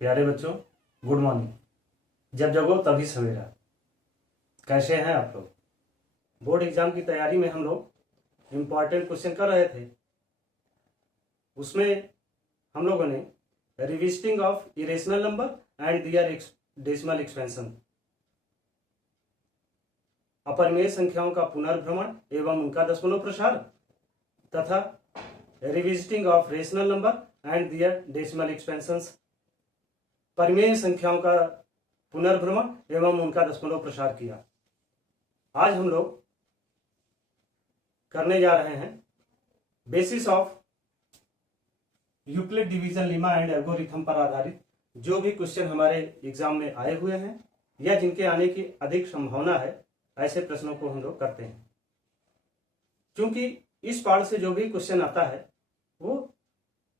प्यारे बच्चों, good morning. जब जगो तभी सवेरा। कैसे हैं आप लोग? बोर्ड एग्जाम की तैयारी में हम लोग इम्पॉर्टेंट क्वेश्चन कर रहे थे। उसमें हम लोगों ने revisiting of irrational number and their decimal expansion, अपरिमेय संख्याओं का पुनर्भ्रमण एवं उनका दशमलव प्रसार, तथा revisiting of rational number and their decimal expansions, परिमेय संख्याओं का पुनर्भ्रमण एवं उनका दशमलव प्रसार किया। आज हम लोग करने जा रहे हैं basis of Euclid division lemma and algorithm पर आधारित जो भी क्वेश्चन हमारे एग्जाम में आए हुए हैं या जिनके आने की अधिक संभावना है, ऐसे प्रश्नों को हम लोग करते हैं। क्योंकि इस पार्ट से जो भी क्वेश्चन आता है वो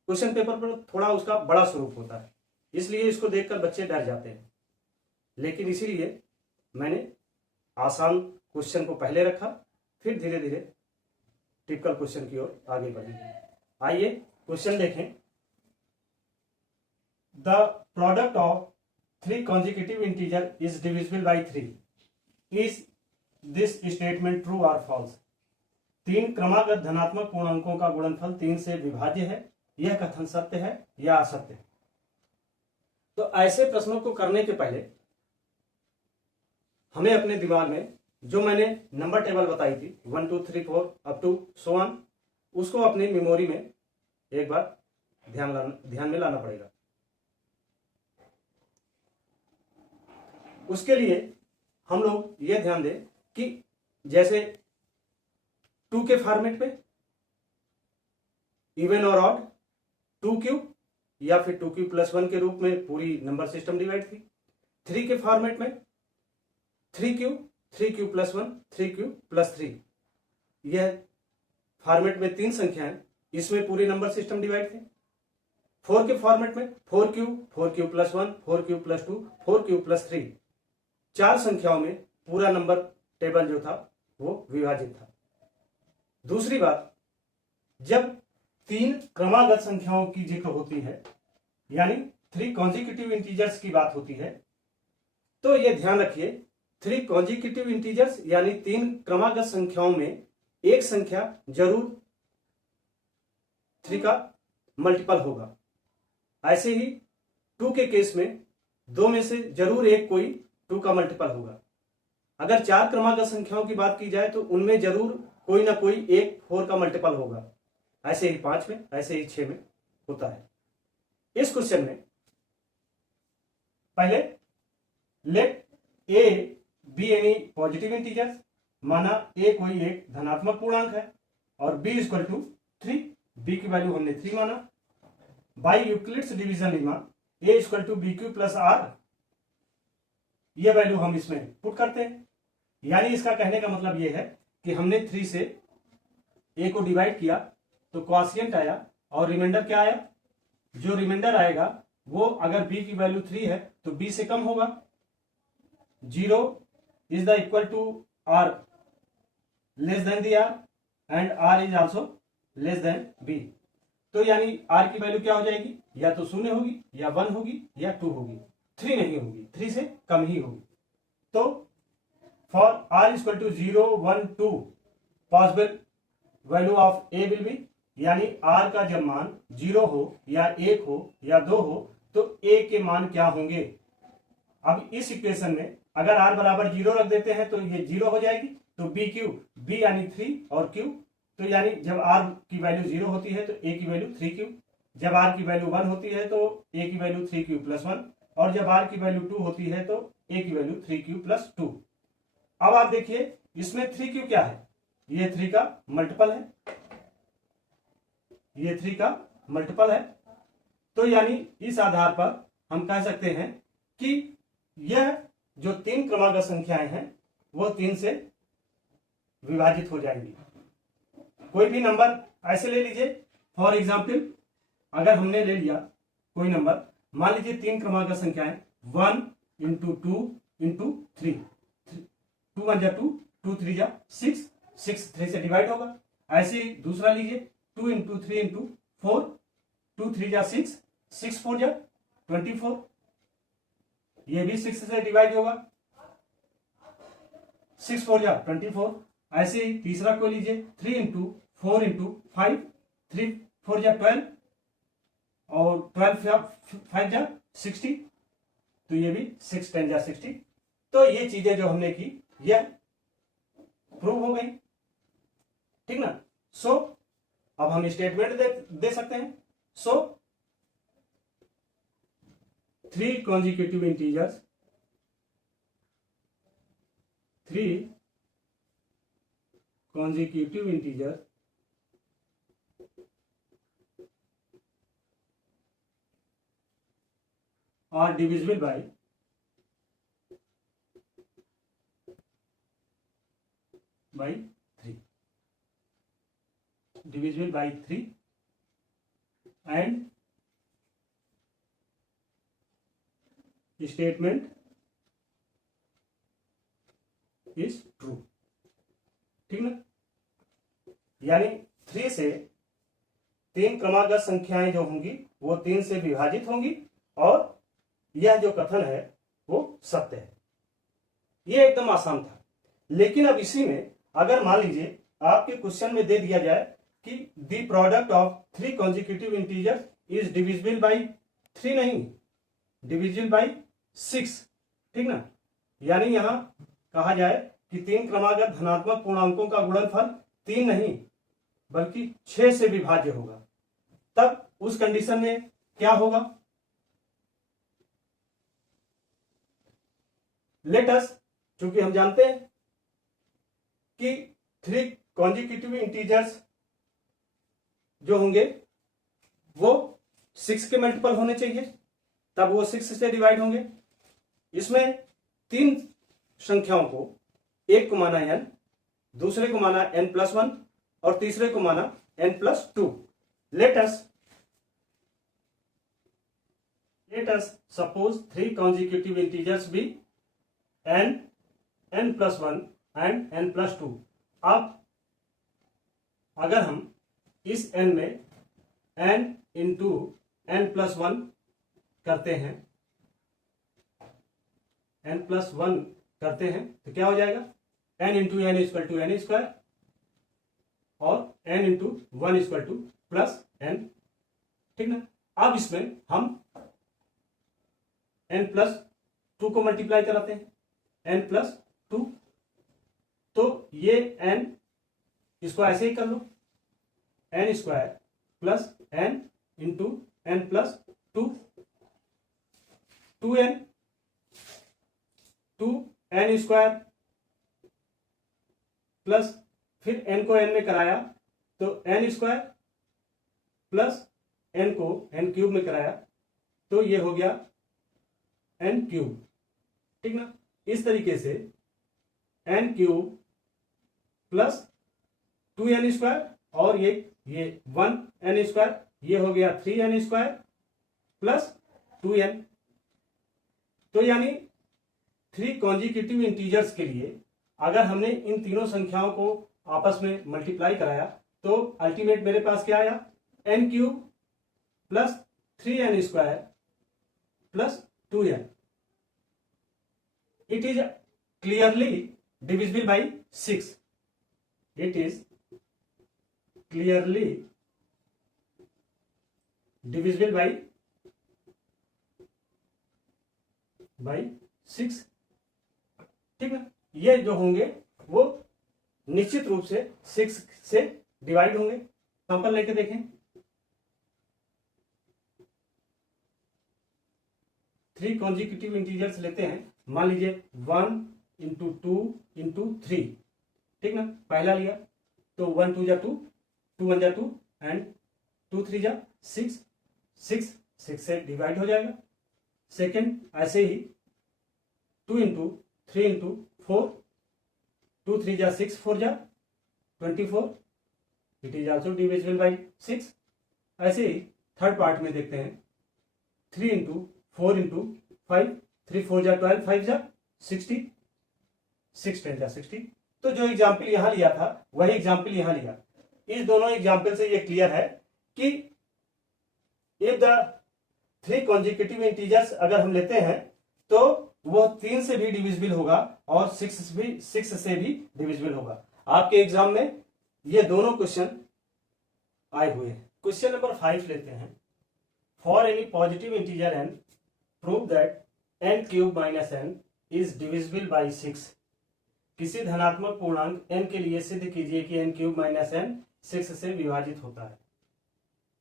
क्वेश्चन पेपर पर थोड़ा उसका बड़ा स्वरूप होता है, इसलिए इसको देखकर बच्चे डर जाते हैं। लेकिन इसीलिए मैंने आसान क्वेश्चन को पहले रखा, फिर धीरे धीरे टिपिकल क्वेश्चन की ओर आगे बढ़ेंगे। आइए क्वेश्चन देखें। The product of 3 consecutive integer is divisible by 3. Is this statement true or false? 3 क्रमागत धनात्मक पूर्णांकों का गुणनफल 3 से विभाज्य है, यह कथन सत्य है या असत्य है? तो ऐसे प्रश्नों को करने के पहले हमें अपने दिमाग में जो मैंने नंबर टेबल बताई थी 1 2 3 4 अप टू सो ऑन, उसको अपनी मेमोरी में एक बार ध्यान में लाना पड़ेगा। उसके लिए हम लोग ये ध्यान दें कि जैसे 2 के फॉर्मेट में इवन और ऑड 2 क्यूब या फिर 2 क्यूब प्लस 1 के रूप में पूरी नंबर सिस्टम डिवाइड थी। 3 के फॉर्मेट में 3 क्यूब प्लस 1 3 क्यूब प्लस 3, यह फॉर्मेट में 3 संख्याएं, इसमें पूरी नंबर सिस्टम डिवाइड थी। 4 के फॉर्मेट में 4 cube plus 1 4 cube plus 2 4 cube plus 3, 4 संख्याओं में पूरा नंबर टेबल जो था वो विभाजित था। दूसरी बात, जब 3 क्रमागत संख्याओं की जिक्र होती है यानी 3 consecutive इंटीजर्स की बात होती है, तो यह ध्यान रखिए 3 consecutive इंटीजर्स यानी 3 क्रमागत संख्याओं में एक संख्या जरूर 3 का मल्टीपल होगा। ऐसे ही 2 के केस में 2 में से जरूर एक कोई 2 का मल्टीपल होगा। अगर 4 क्रमागत संख्याओं की बात की जाए तो उनमें जरूर कोई ना कोई एक 4 का मल्टीपल होगा। ऐसे ही 5 में, ऐसे ही 6 में होता है। इस क्वेश्चन में पहले let A B any positive integers, माना ए कोई एक धनात्मक पूर्णांक है और बी इक्वल टू 3, बी की वैल्यू हमने 3 माना। By Euclid's division lemma A equal to B Q plus R, यह वैल्यू हम इसमें पुट करते हैं। यानी इसका कहने का मतलब यह है कि हमने 3 से ए को डिवाइड किया तो क्वॉशिएंट आया और रिमाइंडर क्या आया? जो रिमाइंडर आएगा वो अगर बी की वैल्यू 3 है तो बी से कम होगा। 0 is the equal to R less than the R and R is also less than B. तो यानी आर की वैल्यू क्या हो जाएगी? या तो 0 होगी या 1 होगी या 2 होगी, 3 नहीं होगी, 3 से कम ही होगी। तो for R equal to 0 1 2 possible value of A will be, यानी आर का जब मान 0 हो या 1 हो या 2 हो तो ए के मान क्या होंगे? अब इस इक्वेशन में अगर आर बराबर 0 रख देते हैं तो ये 0 हो जाएगी, तो बी क्यू, बी यानी 3 और क्यू, तो यानी जब आर की वैल्यू 0 होती है तो ए की वैल्यू 3 क्यू, जब आर की वैल्यू 1 होती है तो ए की वैल्यू 3 क्यू प्लस 1, और जब आर की वैल्यू 2 होती है तो ए की वैल्यू 3 क्यू प्लस 2। अब आप देखिए इसमें 3 क्यू क्या है? ये 3 का मल्टीपल है, ये 3 का मल्टीपल है। तो यानी इस आधार पर हम कह सकते हैं कि यह जो 3 क्रमागत संख्याएं हैं वो 3 से विभाजित हो जाएंगी। कोई भी नंबर ऐसे ले लीजिए, फॉर एग्जाम्पल अगर हमने ले लिया कोई नंबर, मान लीजिए 3 क्रमागत संख्याएं 1 इंटू 2 इंटू 3, 2 1 जा 2, 2 3 जा 6, 6 3 से डिवाइड होगा। ऐसे ही दूसरा लीजिए 2 इंटू 3 इंटू 4, 2 3 जा 6, 6 4 जा 24, ये भी 6 से डिवाइड होगा, 6 4 जा 24। ऐसे ही तीसरा को लीजिए, 3 इंटू 4 इंटू 5, 3 4 जा 12 और 12 5 जा 60, तो ये भी 6 10 जा 60। तो ये चीजें जो हमने की यह प्रूव हो गई, ठीक ना। सो अब हम स्टेटमेंट दे सकते हैं। सो 3 consecutive integers, 3 consecutive integers are divisible by 3, divisible by 3 and statement is true, ठीक ना। यानी 3 से 3 क्रमागत संख्याएं जो होंगी वो 3 से विभाजित होंगी और यह जो कथन है वो सत्य है। ये एकदम आसान था। लेकिन अब इसी में अगर मान लीजिए आपके क्वेश्चन में दे दिया जाए कि the product of 3 consecutive integers is divisible by 3, नहीं, डिविजिबल बाई 6, ठीक ना। यानी यहां कहा जाए कि 3 क्रमागत धनात्मक पूर्णांकों का गुणनफल 3 नहीं बल्कि 6 से विभाज्य होगा, तब उस कंडीशन में क्या होगा। लेट अस, चूंकि हम जानते हैं कि 3 consecutive integers जो होंगे वो 6 के मल्टीपल होने चाहिए, तब वो 6 से डिवाइड होंगे। इसमें 3 संख्याओं को, एक को माना n, दूसरे को माना n+1 और तीसरे को माना n+2। Let us suppose 3 consecutive integers be n, n+1 and n+2। अब अगर हम इस n में n इंटू n+1 करते हैं, n+1 करते हैं तो क्या हो जाएगा, n into n equal to n square और n into 1 equal to plus n, ठीक ना। अब इसमें हम n+2 को मल्टीप्लाई कराते हैं, n+2, तो ये n इसको ऐसे ही कर लो, n square plus n into n+2, 2n, 2n square plus फिर n को n में कराया तो n स्क्वायर प्लस n को n क्यूब में कराया तो ये हो गया n क्यूब, ठीक ना। इस तरीके से n cube plus 2n square और ये 1n स्क्वायर, ये हो गया 3n स्क्वायर प्लस 2n। तो यानी 3 consecutive इंटीजर्स के लिए अगर हमने इन तीनों संख्याओं को आपस में मल्टीप्लाई कराया तो अल्टीमेट मेरे पास क्या आया, n cube plus 3n square plus 2n। It is clearly divisible by 6। It is clearly divisible by 6, ठीक है। ये जो होंगे वो निश्चित रूप से 6 से डिवाइड होंगे। एग्जांपल लेके देखें, 3 consecutive इंटीजर्स लेते हैं, मान लीजिए 1 इंटू 2 इंटू 3, ठीक ना। पहला लिया तो 1 2 जा 2, 2 1 जा 2 एंड 2 3 जा 6, 6 से डिवाइड हो जाएगा। सेकेंड ऐसे ही 2 इंटू 3 इंटू 4, 2 3 जा 6, 4 जा 24, it is also divisible by 6। ऐसे ही थर्ड पार्ट में देखते हैं, 3 इंटू 4 इंटू 5, 3 4 जा 12, 5 जा 60, 6 10 जा 60। तो जो एग्जाम्पल यहां लिया था वही एग्जाम्पल यहां लिया। इस दोनों एग्जाम्पल से ये क्लियर है कि इफ द 3 कॉन्जिक्यूटिव इंटीजर्स अगर हम लेते हैं तो वो 3 से भी डिविजिबल होगा और 6 से भी डिविजिबल होगा। आपके एग्जाम में ये दोनों क्वेश्चन आए हुए हैं। क्वेश्चन नंबर 5 लेते हैं। For any positive integer n prove that n³ - n is divisible by 6। किसी धनात्मक पूर्णांक n के लिए सिद्ध कीजिए कि n³ - n 6 से विभाजित होता है।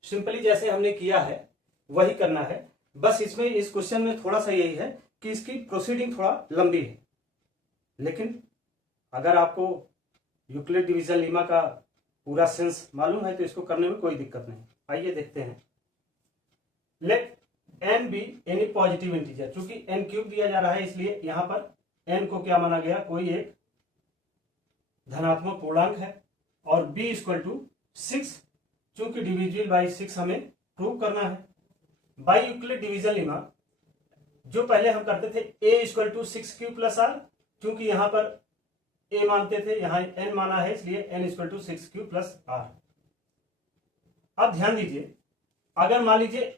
सिंपली जैसे हमने किया है वही करना है, बस इसमें इस क्वेश्चन में थोड़ा सा यही है कि इसकी प्रोसीडिंग थोड़ा लंबी है, लेकिन अगर आपको यूक्लिड डिवीजन लीमा का पूरा सेंस मालूम है तो इसको करने में कोई दिक्कत नहीं। आइए देखते हैं। Let n be any positive integer, चूंकि n³ दिया जा रहा है इसलिए यहां पर n को क्या माना गया, कोई एक धनात्मक पूर्णांक है, और b = 6, चूंकि डिविजिबल बाई 6 हमें प्रूव करना है। बाई यूक्लिड डिवीजन लीमा जो पहले हम करते थे a = 6³ + r, क्योंकि यहां पर a मानते थे, यहां n माना है इसलिए n = 6³ + r। अब ध्यान दीजिए, अगर मान लीजिए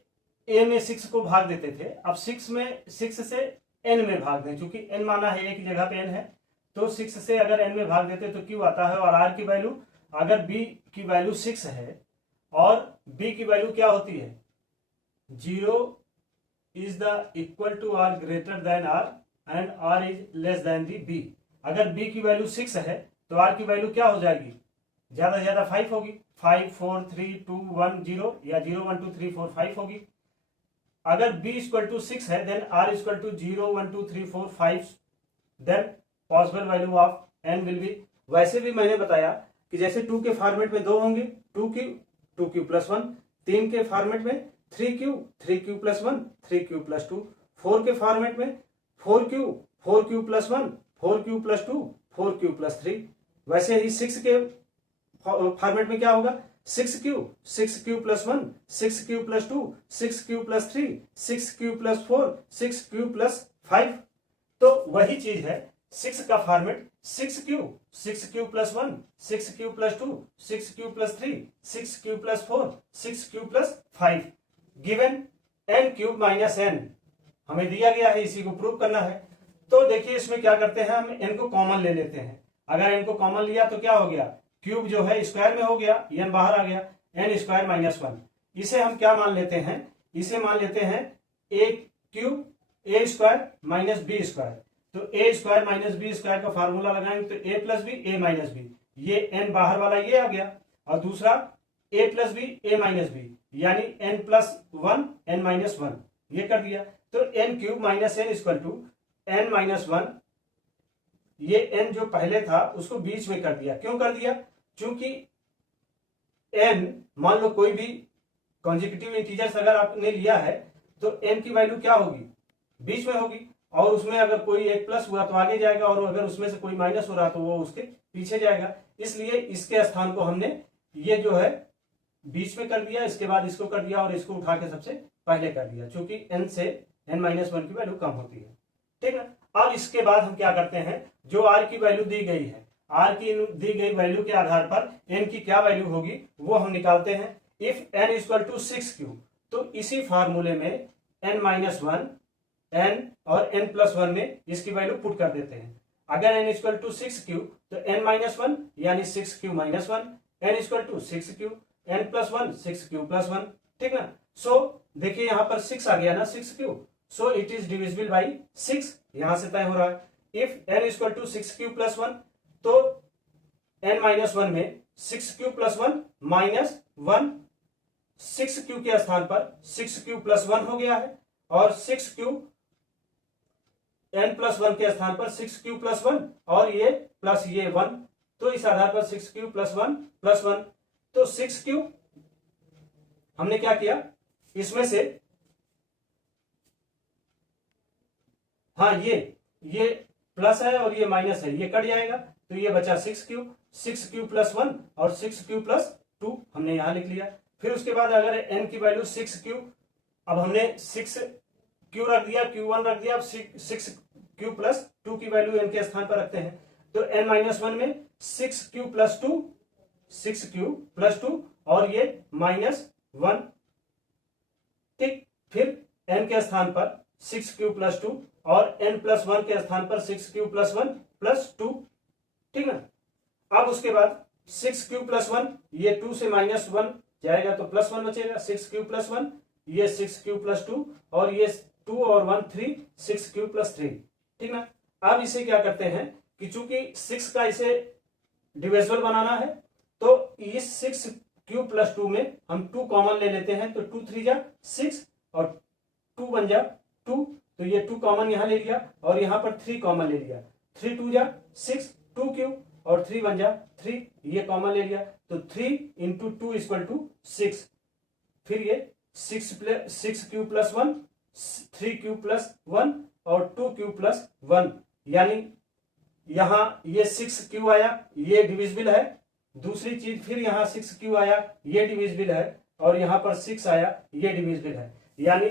a में 6 को भाग देते थे, अब 6 से n में भाग दें, चूंकि n माना है, एक जगह पे n है, तो 6 से अगर n में भाग देते तो q आता है, और r की वैल्यू, अगर b की वैल्यू 6 है और b की वैल्यू क्या होती है, 0 is the equal to r greater than r and r is less than the b। अगर b की वैल्यू 6 है तो r की वैल्यू क्या हो जाएगी, ज्यादा से ज्यादा 5 होगी, 5 4 3 2 1 0 या 0 1 2 3 4 5 होगी। अगर b = 6 है then r = 0 1 2 3 4 5, then possible value of n will be, वैसे भी मैंने बताया कि जैसे 2 के फॉर्मेट में 2 होंगे, 2q + 1, 3 के फॉर्मेट में 3q + 1 3q + 2, 4 के फॉर्मेट में 4q + 1 4q + 2 4q + 3, वैसे ही 6 के फॉर्मेट में क्या होगा, 6q + 1 6q + 2 6q + 3 6q + 4 6q + 5। तो वही चीज है, 6 का format 6q + 1 6q + 2 6q + 3 6q + 4 6q + 5। Given n³ - n हमें दिया गया है, इसी को प्रूव करना है। तो देखिए इसमें क्या करते हैं, हम n को कॉमन ले लेते हैं। अगर n को कॉमन लिया तो क्या हो गया, क्यूब जो है स्क्वायर में हो गया, n बाहर आ गया, n² - 1। इसे हम क्या मान लेते हैं, इसे मान लेते हैं a³ a² - b²। तो a² - b² का फार्मूला लगाएंगे तो a + b a - b, ये n बाहर वाला ये आ गया, और दूसरा a + b a - b, यानी n + 1 n - 1, ये कर दिया। तो n³ - n = n - 1, ये n जो पहले था उसको बीच में कर दिया। क्यों कर दिया, क्योंकि n मान लो कोई भी कॉन्जिक्यूटिव इंटीजर्स अगर आपने लिया है तो n की वैल्यू क्या होगी, बीच में होगी, और उसमें अगर कोई एक प्लस हुआ तो आगे जाएगा, और अगर उसमें से कोई माइनस हो रहा तो वो उसके पीछे जाएगा। इसलिए इसके स्थान को हमने ये जो है बीच में कर दिया, इसके बाद इसको कर दिया और इसको उठा के सबसे पहले कर दिया, क्योंकि n से n - 1 की वैल्यू कम होती है। ठीक है, अब इसके बाद हम क्या करते हैं, जो r की वैल्यू दी गई है, r की दी गई वैल्यू के आधार पर n की क्या वैल्यू होगी वो हम निकालते हैं। इफ n = 6q, तो इसी फार्मूले में n - 1 n और n + 1 में इसकी वैल्यू पुट कर देते हैं। अगर n = 6q तो n - 1 यानी 6q - 1, n = 6q, n + 1 6q + 1। ठीक ना, सो देखिए यहां पर 6 आ गया ना, 6q, so it is divisible by 6, यहां से तय हो रहा है। इफ n = 6q + 1, तो n - 1 में 6q + 1 - 1, 6q के स्थान पर 6q + 1 हो गया है, और 6q n + 1 के स्थान पर 6q + 1 और ये प्लस ये 1, तो इस आधार पर 6q + 1 + 1, तो 6q हमने क्या किया, इसमें से हाँ ये प्लस है और ये माइनस है, ये कट जाएगा, तो ये बचा 6q + 1 और 6q + 2 हमने यहां लिख लिया। फिर उसके बाद अगर n की वैल्यू 6q, अब हमने 6q रख दिया, q1 रख दिया, अब 6q + 2 की वैल्यू n के स्थान पर रखते हैं, तो n - 1 में 6q + 2 6q + 2 और ये -1। ठीक, फिर n के स्थान पर 6q प्लस 2 और n प्लस 1 के स्थान पर 6q प्लस 1 प्लस 2, ठीक ना। अब उसके बाद 6q प्लस 1, ये 2 से माइनस 1 जाएगा तो प्लस 1 बचेगा, 6q प्लस 1, ये 6q प्लस 2 और ये 2 और 1 3, 6q प्लस 3, ठीक ना। अब इसे क्या करते हैं कि चूंकि 6 का इसे डिविजिबल बनाना है तो इस 6q प्लस 2 में हम 2 कॉमन ले लेते हैं, तो 2 3 जा 6 और 2 1 जा 2, तो ये 2 कॉमन यहां ले लिया और यहां पर 3 कॉमन ले लिया, 3 2 जा 6, 2q और 3 1 जा 3, ये कॉमन ले लिया, तो 3 इंटू 2 इक्वल टू 6, फिर ये 6q प्लस 1, 3q प्लस 1 और 2q प्लस 1, यानी यहां ये 6q आया, ये डिविजिबल है। दूसरी चीज फिर यहां 6q आया, ये डिविजिबल है, और यहां पर 6 आया, ये डिविजिबल है। यानी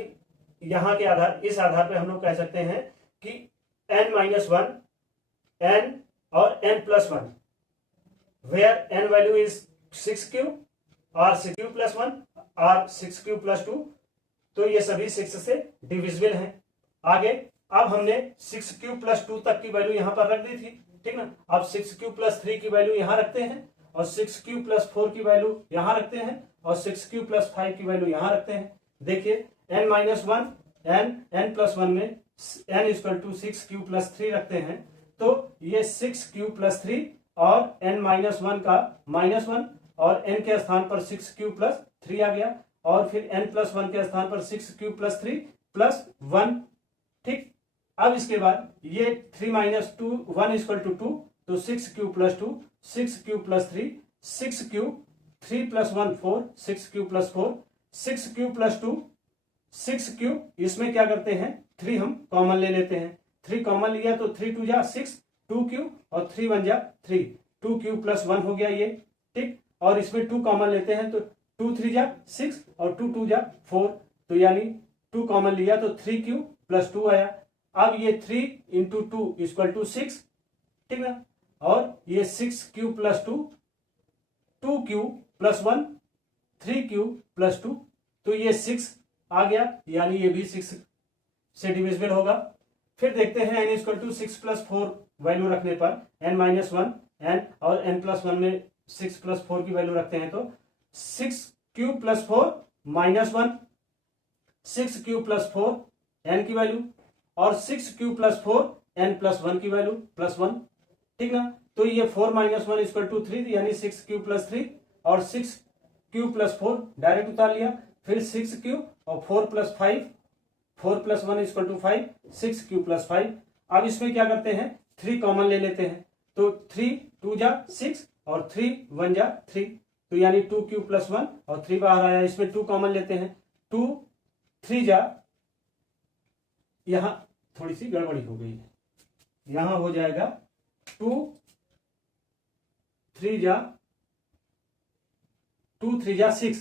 यहां के आधार, इस आधार पे हम लोग कह सकते हैं कि n माइनस 1, n और n plus 1, where n value is 6q और 6q प्लस 1 और 6q प्लस 2, तो ये सभी 6 से डिविजिबल हैं। आगे अब हमने 6q प्लस 2 तक की वैल्यू यहां पर रख दी थी, ठीक ना। अब 6q प्लस 3 की वैल्यू यहां रखते हैं और 6q प्लस 4 की वैल्यू यहां रखते हैं और 6q प्लस 5 की वैल्यू यहां रखते हैं। देखिए n माइनस 1, n प्लस 1 में n equal to 6q plus 3 रखते हैं, तो ये 6q प्लस 3 और n माइनस 1 का माइनस 1 और n के स्थान पर 6q प्लस 3 आ गया, और फिर n प्लस 1 के स्थान पर 6q प्लस 3 प्लस 1, ठीक। अब इसके बाद ये 3 माइनस 2 1 इक्वल टू 2, तो 6q plus 2, 6q plus 3, 6q 3 plus 1 4, 6q plus 4, 6q plus 2, 6q, इसमें क्या करते हैं 3 हम कॉमन ले लेते हैं, 3 कॉमन लिया तो 3 2 जा 6, 2q और 3 1 जा 3, 2q प्लस 1 हो गया ये, ठीक। और इसमें 2 कॉमन लेते हैं तो 2 3 जा 6 और 2 2 जा 4, तो यानी 2 कॉमन लिया तो 3q प्लस 2 आया। अब ये 3 इंटू 2 इक्वल टू 6, ठीक ना, और ये 6q plus 2, 2q plus 1, 3q plus 2, तो ये 6 आ गया, यानी ये भी 6 से डिविजिबल होगा। फिर देखते हैं n equal to 6 plus 4 value रखने पर n माइनस 1 n और n प्लस 1 में 6 प्लस 4 की वैल्यू रखते हैं, तो 6q plus 4 minus 1, 6q plus 4 n की वैल्यू और 6q प्लस 4 n प्लस 1 की वैल्यू प्लस 1, ठीक ना। तो ये 4 माइनस 1 इक्वल टू 3, यानी 6q प्लस 3 और 6q प्लस 4 डायरेक्ट उतार लिया, फिर 6q और 4 plus 5, 4 plus 1 equal to 5, 6q plus 5। अब इसमें क्या करते हैं 3 कॉमन ले लेते हैं, तो 3 2 जा 6 और 3 1 जा 3, तो यानी 2q प्लस 1 और 3 बाहर आया, इसमें 2 कॉमन लेते हैं, 2 3 जा, यहां थोड़ी सी गड़बड़ी हो गई है, यहां हो जाएगा 2 3 जा 2 3 जा 6,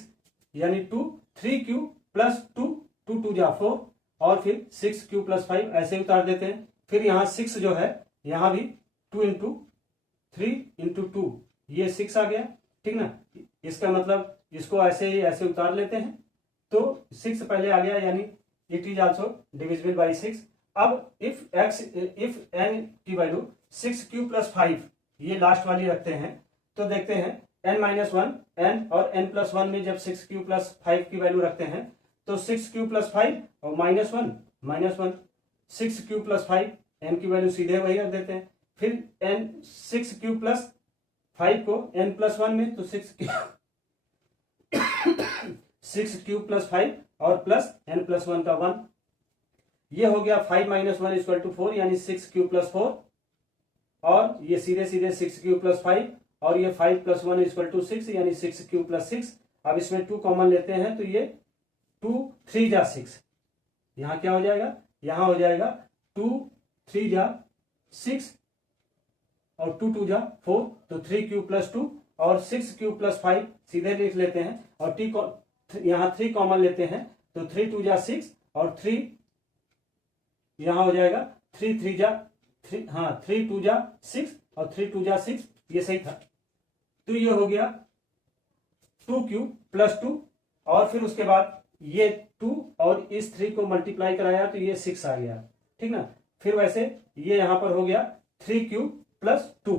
यानी 2 3q प्लस 2, 2 2 जा 4 और फिर 6q प्लस 5 ऐसे उतार देते हैं। फिर यहां 6 जो है यहां भी 2 इंटू 3 इंटू 2, ये 6 आ गया, ठीक ना। इसका मतलब इसको ऐसे ही ऐसे उतार लेते हैं, तो 6 पहले आ गया, यानी it is also divisible by 6। अब इफ n की वैल्यू 6q प्लस 5, ये लास्ट वाली रखते हैं, तो देखते हैं n माइनस 1 n और n प्लस 1 में जब 6q प्लस 5 की वैल्यू रखते हैं, तो 6q प्लस 5 और माइनस 1, 6q प्लस 5 n की वैल्यू सीधे वही रख देते हैं। फिर n 6q प्लस 5 को n प्लस 1 में, तो 6q प्लस 5 और प्लस n प्लस 1 का 1, ये हो गया 5 माइनस 1 इक्वल टू 4, यानी 6q प्लस 4, और ये सीधे सीधे 6q प्लस 5 और ये 5 प्लस 1 इक्वल टू 6, यानी 6q प्लस 6। अब इसमें 2 कॉमन लेते हैं, तो ये 2 3 जा 6, यहां क्या हो जाएगा, यहां हो जाएगा 2 3 जा 6 और 2 2 जा 4, तो 3q प्लस 2 और 6q प्लस 5 सीधे लिख लेते हैं, और यहां 3 कॉमन लेते हैं, तो 3 2 जा 6 और 3 यहां हो जाएगा 3 3 जा 3, हाँ 3 2 जा 6 और 3 2 जा 6, ये सही था। तो ये हो गया 2q प्लस 2, और फिर उसके बाद ये 2 और इस 3 को मल्टीप्लाई कराया तो ये 6 आ गया, ठीक ना। फिर वैसे ये यहां पर हो गया 3q plus 2,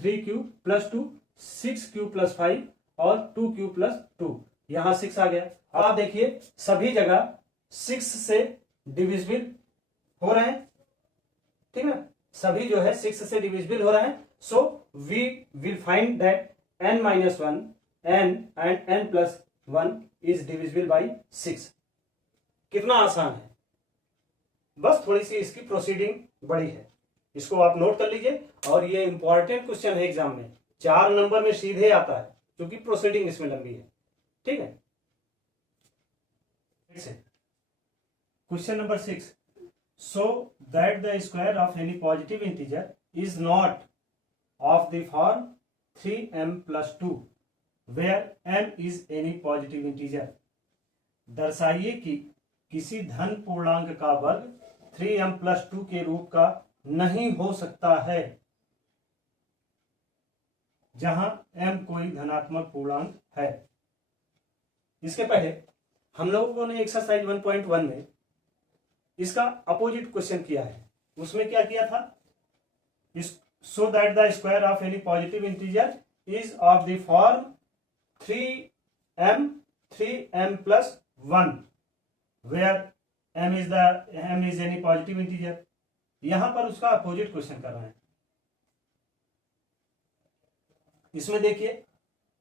3q plus 2, 6q plus 5 और 2q प्लस 2, यहां 6 आ गया। अब आप देखिए सभी जगह 6 से डिविजिबल हो रहे हैं, ठीक ना, सभी जो है 6 से डिविजिबल हो रहे हैं। So we will find that n minus 1 n and n plus 1 is divisible by 6। कितना आसान है, बस थोड़ी सी इसकी प्रोसीडिंग बड़ी है, इसको आप नोट कर लीजिए। और ये इंपॉर्टेंट क्वेश्चन है एग्जाम में, 4 नंबर में सीधे आता है क्योंकि प्रोसीडिंग इसमें लंबी है, ठीक है। Question number 6, so that the square of any positive integer is not of the form 3m plus 2 where m is any positive integer। दर्शाइए कि किसी धन पूर्णांक का वर्ग 3m plus 2 के रूप का नहीं हो सकता है जहां m कोई धनात्मक पूर्णांक है। इसके पहले हम लोगों ने एक्सरसाइज 1.1 में इसका अपोजिट क्वेश्चन किया है। उसमें क्या किया था, so that the square of any positive integer is of the form 3m plus 1 where m is any positive integer. यहां पर उसका अपोजिट क्वेश्चन कर रहे हैं। इसमें देखिए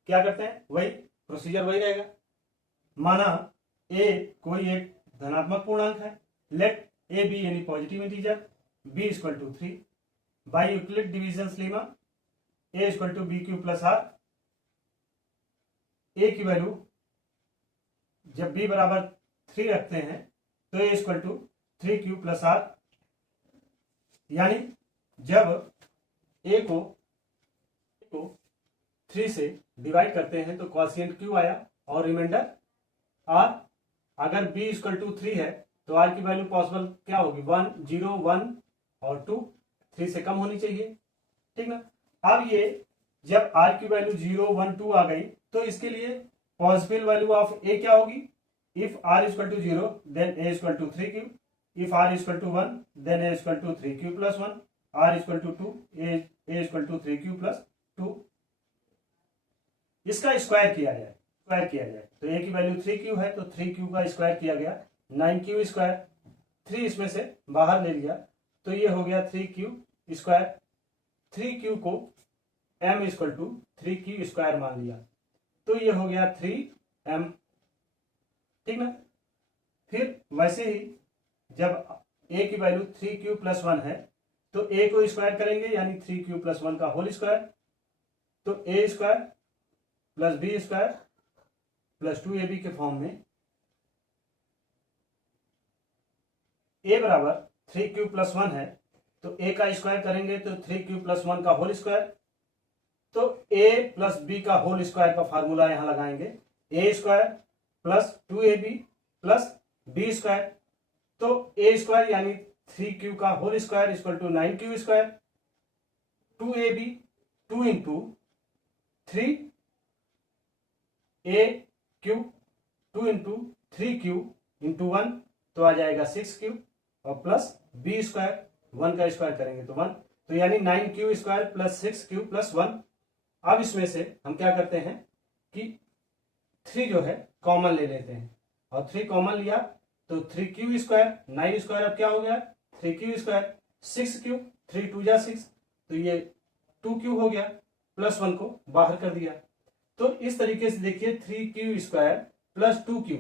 क्या करते हैं, वही प्रोसीजर वही रहेगा। माना a कोई एक धनात्मक पूर्णांक है, let a be any positive integer, b equal to 3 by Euclid divisions lemma a equal to bq plus r। a की वैल्यू जब b बराबर 3 रखते हैं तो a equal to 3q plus r, यानी जब a को 3 से डिवाइड करते हैं तो क्वॉशिएंट q आया और रिमाइंडर r। अगर b इक्वल टू 3 है तो r की वैल्यू पॉसिबल क्या होगी, 1 0 1 और 2, 3 से कम होनी चाहिए, ठीक ना। अब ये जब r की वैल्यू 0 1 2 आ गई तो इसके लिए पॉसिबल वैल्यू ऑफ a क्या होगी, if r equal to 0 then a equal to 3q, if r equal to 1 then a equal to 3q plus 1, r equal to 2 a equal to 3q plus 2। इसका square किया जाए, तो a की value 3q है तो 3q का square किया गया 9q स्क्वायर, 3 इसमें से बाहर ले लिया तो ये हो गया 3q स्क्वायर। 3q को m equal to 3q square मान लिया तो ये हो गया 3m, ठीक ना। फिर वैसे ही जब a की वैल्यू 3q प्लस 1 है तो a को स्क्वायर करेंगे यानी 3q प्लस 1 का होल स्क्वायर, तो a square plus b square plus 2ab के फॉर्म में a बराबर 3q प्लस 1 है तो a का स्क्वायर करेंगे तो 3q प्लस 1 का होल स्क्वायर, तो a प्लस b का होल स्क्वायर का फार्मूला यहां लगाएंगे, a square plus 2ab plus b square, तो a स्क्वायर यानी 3q का whole square equal to 9q square, 2ab 2 into 3 a q 2 into 3q into 1 तो आ जाएगा 6q और प्लस b स्क्वायर 1 का स्क्वायर करेंगे तो 1, तो यानी 9q square plus 6q plus 1। अब इसमें से हम क्या करते हैं कि 3 जो है कॉमन ले लेते हैं और 3 कॉमन लिया तो 3q स्क्वायर 9 स्क्वायर अब क्या हो गया 3q स्क्वायर, 6q 3 2 जा 6 तो ये 2q हो गया, प्लस 1 को बाहर कर दिया। तो इस तरीके से देखिए 3q स्क्वायर प्लस 2q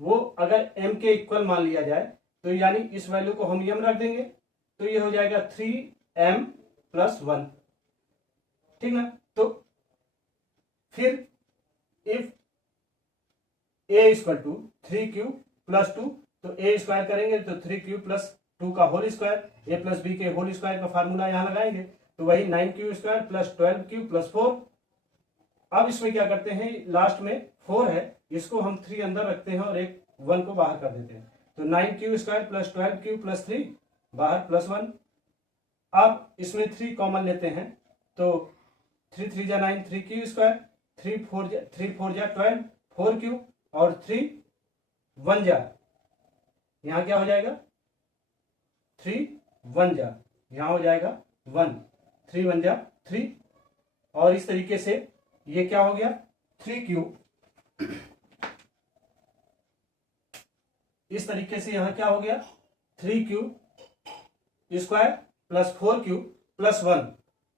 वो अगर m के इक्वल मान लिया जाए तो यानी इस वैल्यू को हम m रख देंगे तो ये हो जाएगा 3m प्लस 1, ठीक ना। तो फिर if a equal to 3q plus 2 तो a स्क्वायर करेंगे तो 3q प्लस 2 का whole square, a plus b के होल स्क्वायर का फार्मूला यहां लगाएंगे तो वही 9q square plus 12q plus 4। अब इसमें क्या करते हैं, लास्ट में 4 है इसको हम 3 अंदर रखते हैं और एक 1 को बाहर कर देते हैं तो 9q square plus 12q plus 3 बाहर प्लस 1। अब इसमें 3 कॉमन लेते हैं तो 3 3 जा 9 3q स्क्वायर, 3 4 जा 12 4q और 3 1 जा, यहां क्या हो जाएगा 3 1 जा, यहां हो जाएगा 1, 3 1 जा 3, और इस तरीके से ये क्या हो गया 3q, इस तरीके से यहां क्या हो गया 3q square plus 4q plus 1,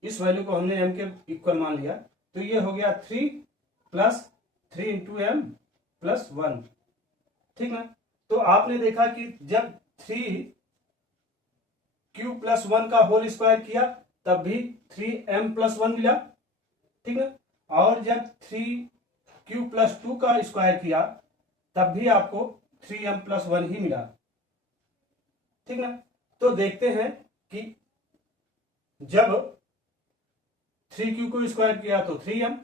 इस वैल्यू को हमने m के इक्वल मान लिया, तो ये हो गया 3 प्लस 3 इंटू एम प्लस 1, ठीक ना। तो आपने देखा कि जब 3q प्लस 1 का होल स्क्वायर किया तब भी 3m प्लस 1 मिला, ठीक ना, और जब 3q प्लस 2 का स्क्वायर किया तब भी आपको 3m प्लस 1 ही मिला, ठीक ना। तो देखते हैं कि जब 3q को स्क्वायर किया तो 3m,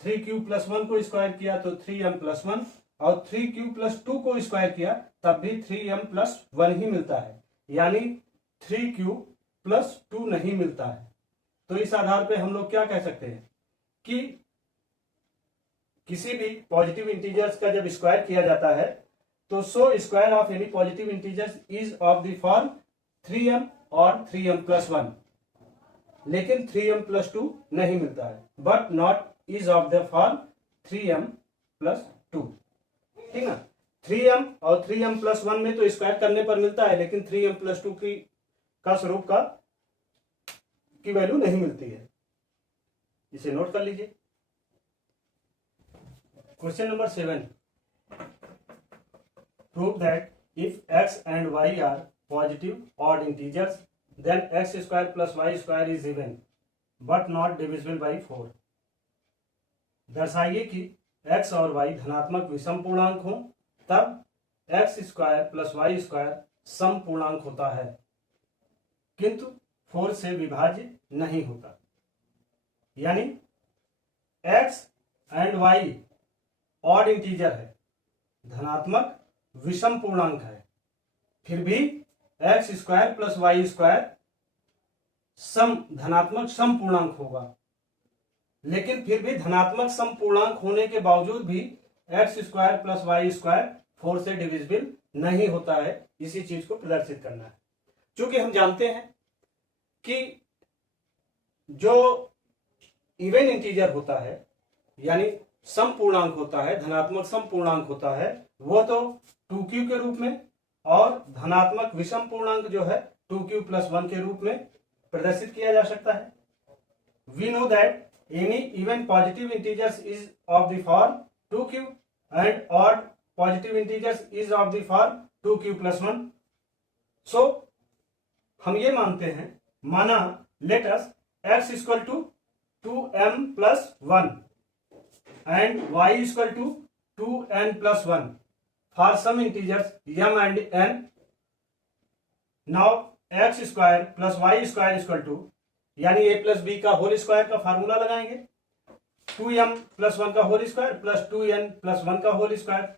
3q प्लस 1 को स्क्वायर किया तो 3m प्लस 1, और 3q प्लस 2 को स्क्वायर किया तब भी 3m प्लस 1 ही मिलता है, यानी 3q प्लस 2 नहीं मिलता है। तो इस आधार पे हम लोग क्या कह सकते हैं कि किसी भी पॉजिटिव इंटीजर्स का जब स्क्वायर किया जाता है तो so square of any positive integers is of the form 3m और 3m प्लस 1, लेकिन 3m प्लस 2 नहीं मिलता है, but not is of the form 3m plus 2, ठीक ना। 3m और 3m प्लस 1 में तो स्क्वायर करने पर मिलता है, लेकिन 3m प्लस 2 का स्वरूप की वैल्यू नहीं मिलती है, इसे नोट कर लीजिए। Question number 7, prove that if x and y are positive odd integers then x square plus y square is even but not divisible by 4। दर्शाइए कि x और y धनात्मक विषम पूर्णांक हो तब x square plus y square सम पूर्णांक होता है किंतु 4 से विभाज्य नहीं होता, यानी x and y odd integer है, धनात्मक विषम पूर्णांक है, फिर भी x square plus y square सम धनात्मक सम पूर्णांक होगा, लेकिन फिर भी धनात्मक सम पूर्णांक होने के बावजूद भी x square plus y square 4 से डिविजिबल नहीं होता है। इसी चीज को प्रदर्शित करना है, क्योंकि हम जानते हैं कि जो इवन इंटीजर होता है यानी सम पूर्णांक होता है, धनात्मक सम पूर्णांक होता है, वो तो 2q के रूप में और धनात्मक विषम पूर्णांक जो है 2q प्लस 1 के रूप में प्रदर्शित किया जा सकता है। We know that any even positive integers is of the form 2q and odd positive integers is of the form 2q plus 1। So हम ये मानते हैं, माना let us x equal to 2m plus 1 and y is equal to 2n plus 1 for some integers m and n. Now x square plus y square is equal to, यानी a plus b का whole square का formula लगाएंगे, 2m plus 1 का whole square plus 2n plus 1 का whole square,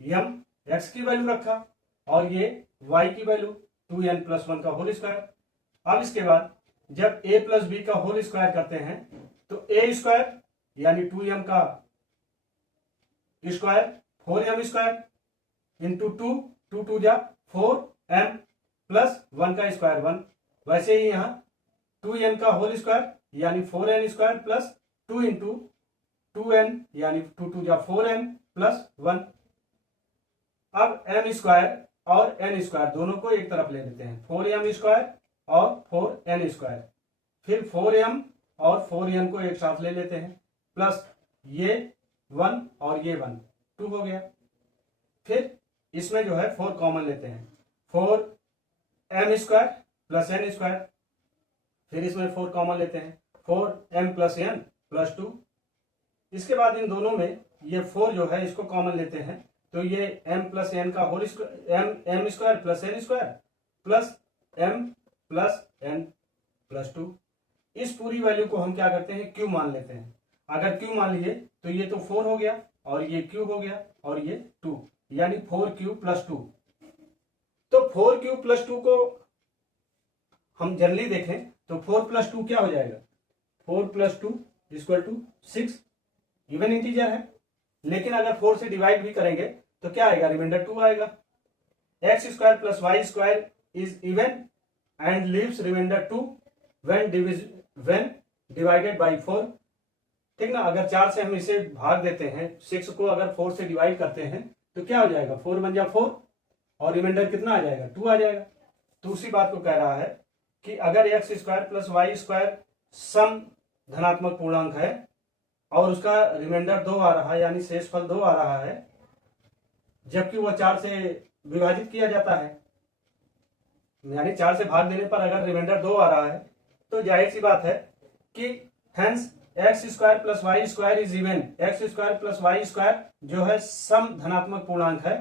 m x की value रखा और ये y की वैल्यू 2n प्लस 1 का होल स्क्वायर। अब इसके बाद जब a प्लस b का होल स्क्वायर करते हैं तो a स्क्वायर यानी 2m का स्क्वायर 4m स्क्वायर इंटू 2 2 जा 4m प्लस 1 का स्क्वायर 1, वैसे ही यहाँ 2n का होल स्क्वायर यानी 4n square plus 2 into 2n यानी 2 2 जा 4m प्लस 1। अब m स्क्वायर और n स्क्वायर दोनों को एक तरफ ले लेते हैं, 4m स्क्वायर और 4n स्क्वायर, फिर 4m और 4n को एक साथ ले लेते हैं, प्लस ये 1 और ये 1 2 हो गया। फिर इसमें जो है 4 कॉमन लेते हैं, 4m square plus n square, फिर इसमें 4 कॉमन लेते हैं, 4m प्लस n प्लस 2। इसके बाद इन दोनों में ये 4 जो है इसको कॉमन लेते हैं, तो ये m प्लस n का whole square m square plus n square plus m plus n plus 2। इस पूरी वैल्यू को हम क्या करते हैं, q मान लेते हैं। अगर q मान लिए तो ये तो 4 हो गया और ये q हो गया और ये 2, यानी 4q प्लस 2। तो 4q प्लस 2 को हम जनरली देखें तो 4 प्लस 2 क्या हो जाएगा, 4 plus 2 equal to 6, even integer है, लेकिन अगर 4 से डिवाइड भी करेंगे तो क्या आएगा, रिमाइंडर 2 आएगा। X square plus y square is even and leaves reminder 2 when divided by 4। ठीक ना, अगर 4 से हम इसे भाग देते हैं, 6 को अगर 4 से डिवाइड करते हैं तो क्या हो जाएगा, 4 बन जा 4 और रिमाइंडर कितना आ जाएगा, 2 आ जाएगा। तो उसी बात को कह रहा है कि अगर x square plus y square सम धनात्मक पूर्णांक है और उसका रिमाइंडर 2 आ रहा है, यानी शेषफल 2 आ रहा है, जबकि वह 4 से विभाजित किया जाता है, यानी 4 से भाग देने पर अगर रिमाइंडर 2 आ रहा है, तो जाहिर सी बात है कि hence x square plus y square is even, x square plus y square जो है सम धनात्मक पूर्णांक है,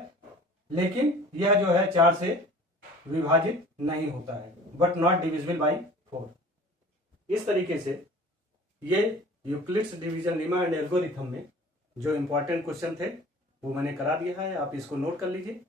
लेकिन यह जो है 4 से विभाजित नहीं होता है, बट नॉट डिविजिबल बाई 4। इस तरीके से ये Euclid's division lemma and algorithm में जो इंपॉर्टेंट क्वेश्चन थे वो मैंने करा दिया है, आप इसको नोट कर लीजिए।